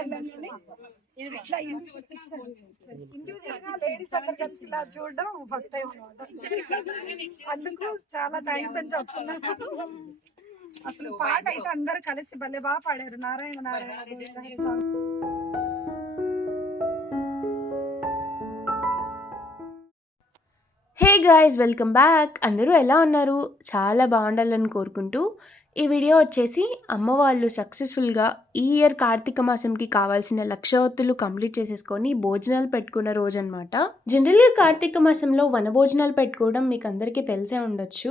వెళ్ళాను. ఇట్లా ఇండివిజువల్ గా లేడీస్ అందరు కలిసి ఇలా చూడడం ఫస్ట్ టైం అనమాట. అందుకు చాలా థ్యాంక్స్ అని చెప్తున్నాను. అసలు పాట అయితే అందరు కలిసి భలే బాగా పాడారు. Narayana Narayana. Hey guys, welcome back. అందరూ ఎలా ఉన్నారు? చాలా బాగుండాలని కోరుకుంటూ ఈ వీడియో వచ్చేసి అమ్మ వాళ్ళు సక్సెస్ఫుల్గా ఈ ఇయర్ కార్తీక మాసంకి కావాల్సిన లక్షవత్తులు కంప్లీట్ చేసేసుకొని భోజనాలు పెట్టుకున్న రోజు అనమాట. జనరల్గా కార్తీక మాసంలో వనభోజనాలు పెట్టుకోవడం మీకు అందరికీ తెలిసే ఉండొచ్చు.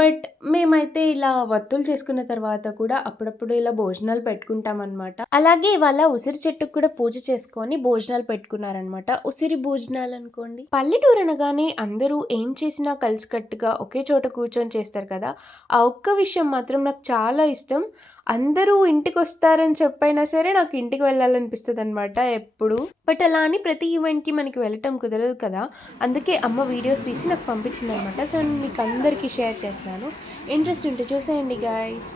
బట్ మేమైతే ఇలా వత్తులు చేసుకున్న తర్వాత కూడా అప్పుడప్పుడు ఇలా భోజనాలు పెట్టుకుంటాం అనమాట. అలాగే ఇవాళ ఉసిరి చెట్టుకు కూడా పూజ చేసుకొని భోజనాలు పెట్టుకున్నారనమాట. ఉసిరి భోజనాలు అనుకోండి. పల్లెటూరు అనగానే అందరూ ఏం చేసినా కలిసికట్టుగా ఒకే చోట కూర్చొని చేస్తారు కదా. ఆ ఒక్క విషయం మాత్రం నాకు చాలా ఇష్టం. అందరూ ఇంటికి వస్తారని చెప్పైనా సరే నాకు ఇంటికి వెళ్ళాలనిపిస్తుంది అనమాట ఎప్పుడు. బట్ అలా అని ప్రతి ఈవెంట్కి మనకి వెళ్ళటం కుదరదు కదా. అందుకే అమ్మ వీడియోస్ తీసి నాకు పంపించింది అనమాట. సో నేను మీకు అందరికీ షేర్ చేస్తున్నాను. ఇంట్రెస్ట్ ఉంటే చూసేయండి గాయస్.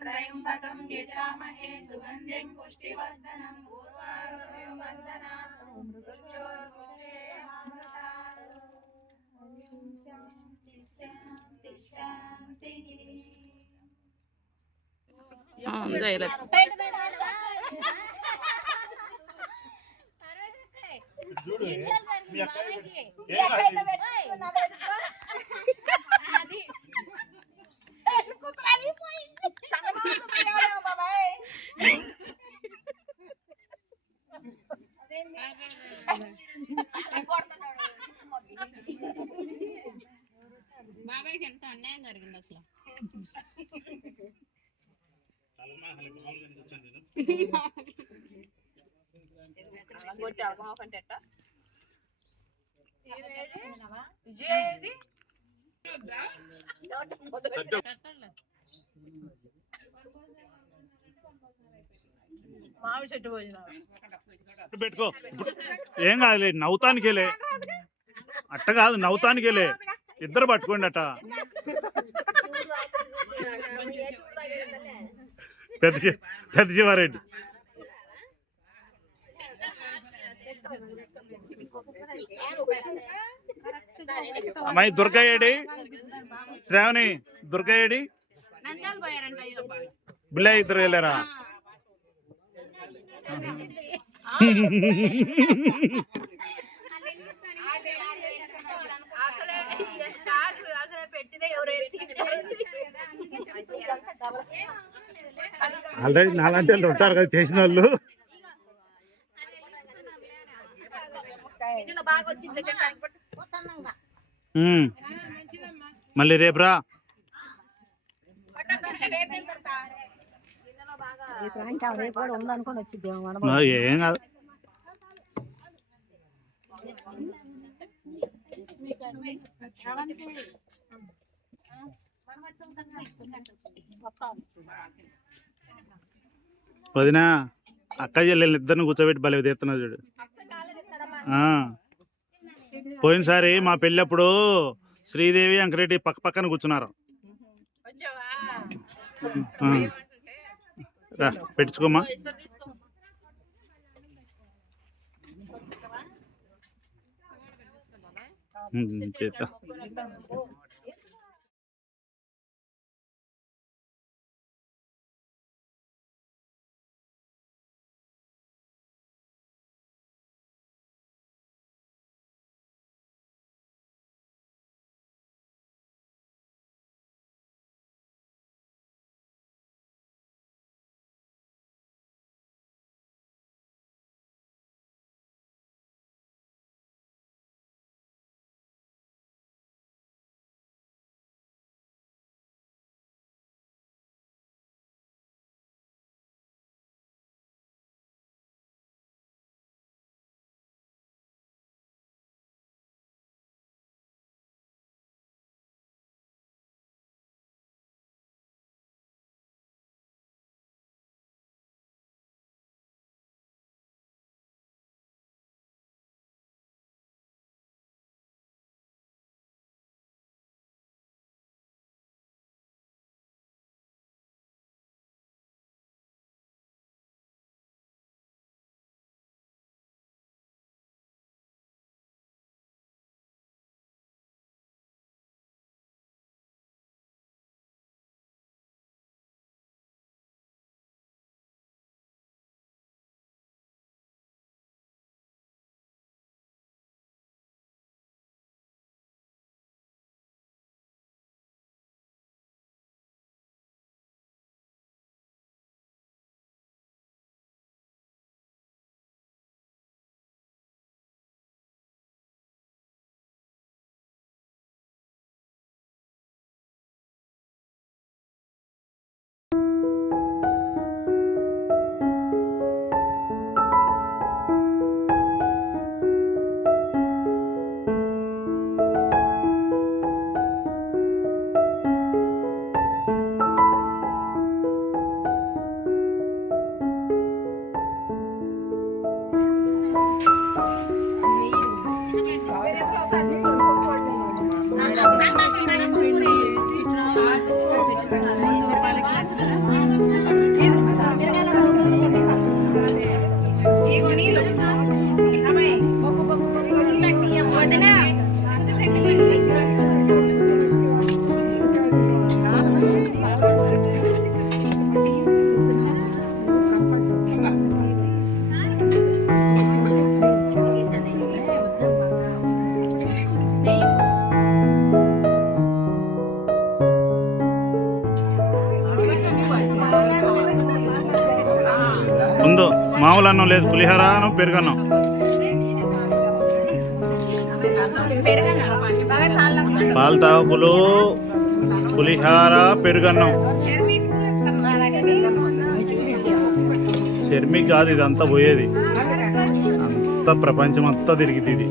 త్రయంబకం యజామహే సుగంధిం పుష్టివర్ధనం పూర్వారుకం వందనాత్ మృత్యోర్ముక్షేమామృతాత్. శాంతి శాంతి. బాబాయ్కి ఎంత అన్యాయం జరిగింది అసలు. మామిడి చెట్టు పెట్టుకో. ఏం కాదులే, నవ్వుతానికేలే. అట్ట కాదు, నవ్వుతానికేలే. ఇద్దరు పట్టుకోండి అట్ట. పెద్ద శివారెడ్డి. అమ్మాయి దుర్గయ్యేడి, శ్రావణి దుర్గయ్యేడి, బిల్లయ్య ఇద్దరు వెళ్ళారా? ఆల్రెడీ నాలాంటి వాళ్ళు ఉంటారు కదా చేసిన వాళ్ళు. మళ్ళీ రేపురా. ఏం కాదు. వదినా అక్క చెల్లెలు ఇద్దరిని కూర్చోబెట్టి భలే తీస్తున్నా చూడు. పోయినసారి మా పెళ్ళప్పుడు శ్రీదేవి అంకరెడ్డి పక్క పక్కన కూర్చున్నారు. పెట్టించుకోమా. చేస్తా. ఉందో మామూలు అన్నం లేదు, పులిహోర పెరుగన్నం. పాలు తాగులు, పులిహోర, పెరుగన్నం. షర్మిక్ కాదు ఇదంతా పోయేది, అంతా ప్రపంచం అంతా తిరిగింది ఇది.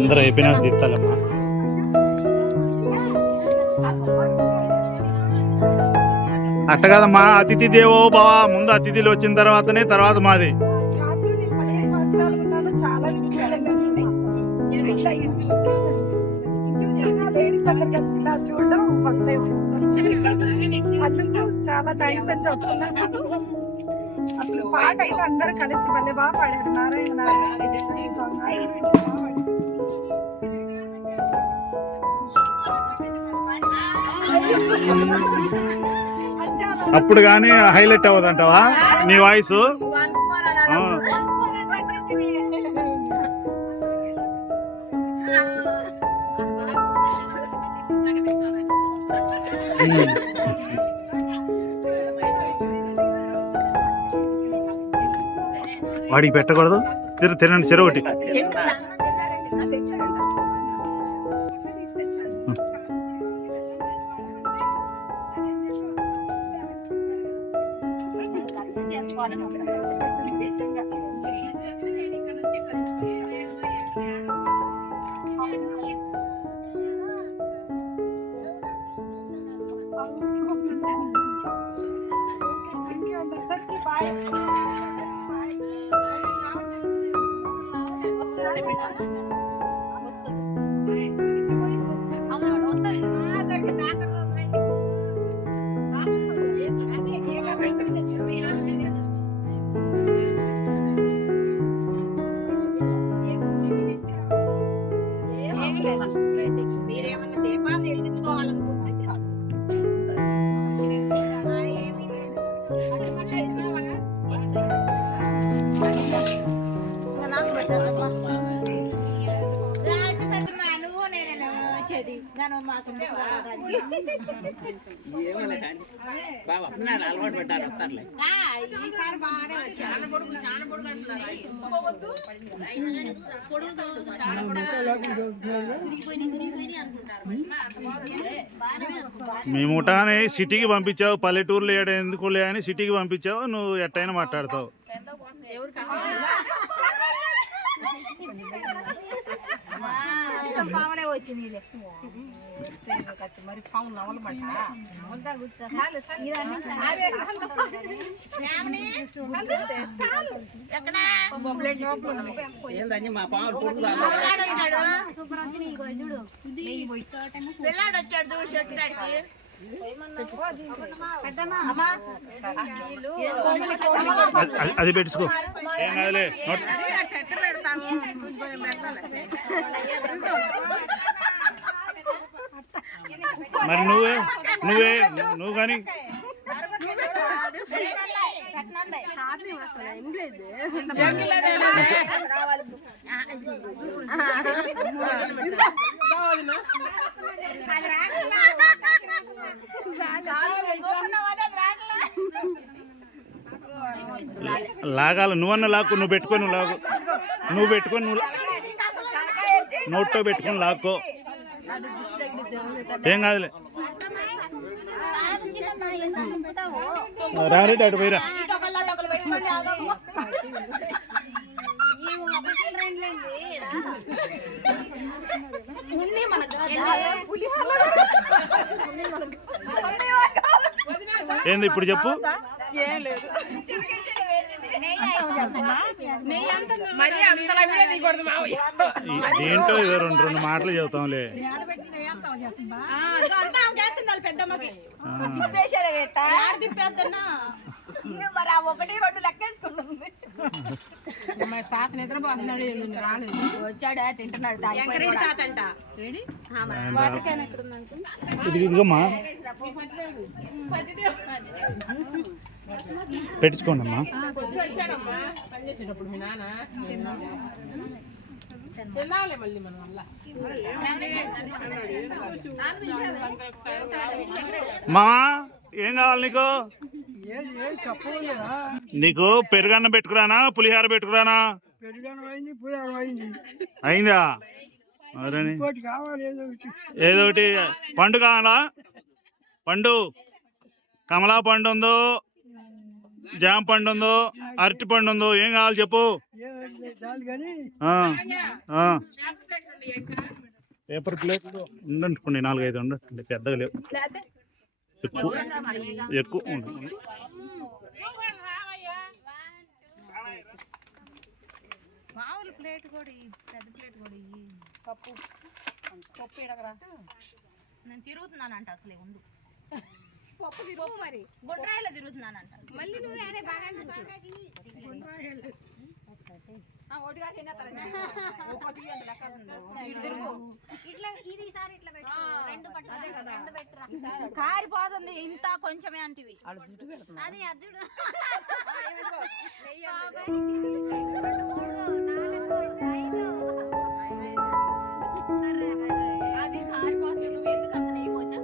అందరూ అయిపోయినాక తీస్తాలమ్మా. అట్ట కాదమ్మా, అతిథి దేవో భవ. ముందు అతిథులు వచ్చిన తర్వాతనే తర్వాత మాది. చాలా లేడీస్ అందరు కలిసి ఇలా చూడడం ఫస్ట్ టైం. అందుకు చాలా థ్యాంక్స్ అని చెప్తున్నాను. అసలు పాట అయితే అందరు కలిసి భలే బాగా పాడారు. నారాయణ నారాయణ సాంగ్ అప్పుడు కానీ హైలైట్ అవ్వదంటావా నీ వాయిస్? వాడికి పెట్టకూడదు, తినండి చెరొకటి. మీరేమన్నా దీపాలు వెలిగించుకోవాలనుకుంటున్నారు? ఈసారి బాగానే మీ ముఠాని సిటీకి పంపించావు, పల్లెటూరులో ఎందుకులే అని సిటీకి పంపించావు. నువ్వు ఎట్టయినా మాట్లాడతావు. పిల్లాడు వచ్చాడు అది పెట్టుకో, ఏం కాదులే. మరి నువ్వు కానీ లాగాల. నువ్వన్న లాక్కు, నువ్వు పెట్టుకొని లాగు, నువ్వు పెట్టుకొని నోట్లో పెట్టుకొని లాక్కో, ఏం కాదులే. రారెడ్డి అటు పోయిరా. పులిహోర ఏంది ఇప్పుడు చెప్పు. ఏం లేదు ఏంటో ఏదో రెండు మాటలు చెబుతాంలే. పెద్దమ్మకి మరి ఆ 1-2 లెక్కేసుకుంటుంది. తాత నిద్ర రాలేదు వచ్చాడా తింటున్నాడు తాతంట ఇదిగమ్మా పెట్టించుకోండి అమ్మా. పనిచేసేటప్పుడు మీ నాన్న తినాలి మళ్ళీ మనం వల్ల మా ఏం కావాలి నీకు? నీకు పెరుగన్నం పెట్టుకురానా పులిహార పెట్టుకురానా? అయిందా? ఏదో ఒకటి. పండు కావాలా? పండు కమలా పండు ఉందో, జామ పండు ఉందో, అరటి పండు ఉందో, ఏం కావాలి చెప్పు. పేపర్ ప్లేట్లు ఉండండి, 4-5 ఉండండి, పెద్దగా లేవు, ఎక్కువ ఉంటుంది. మామూలు ప్లేట్ కూడా పెద్ద ప్లేట్ కూడా పప్పు పప్పు ఎడగరా. నేను తిరుగుతున్నానంట అసలే ఉండు. పప్పు తిరుగు మరి గుండ్రాయిలో తిరుగుతున్నానంట. మళ్ళీ నువ్వు అనే బాగా ఒకటిగా తినేస్తారు ఒకటి ఇట్లా ఇది ఈసారి ఇట్లా పెట్టు. రెండు పెట్టు కారిపోతుంది ఇంత కొంచెమే అంటివి. అది అర్జుడు అది కారిపోతుంది నువ్వు ఎందుకు అంత నెయ్యి పోసా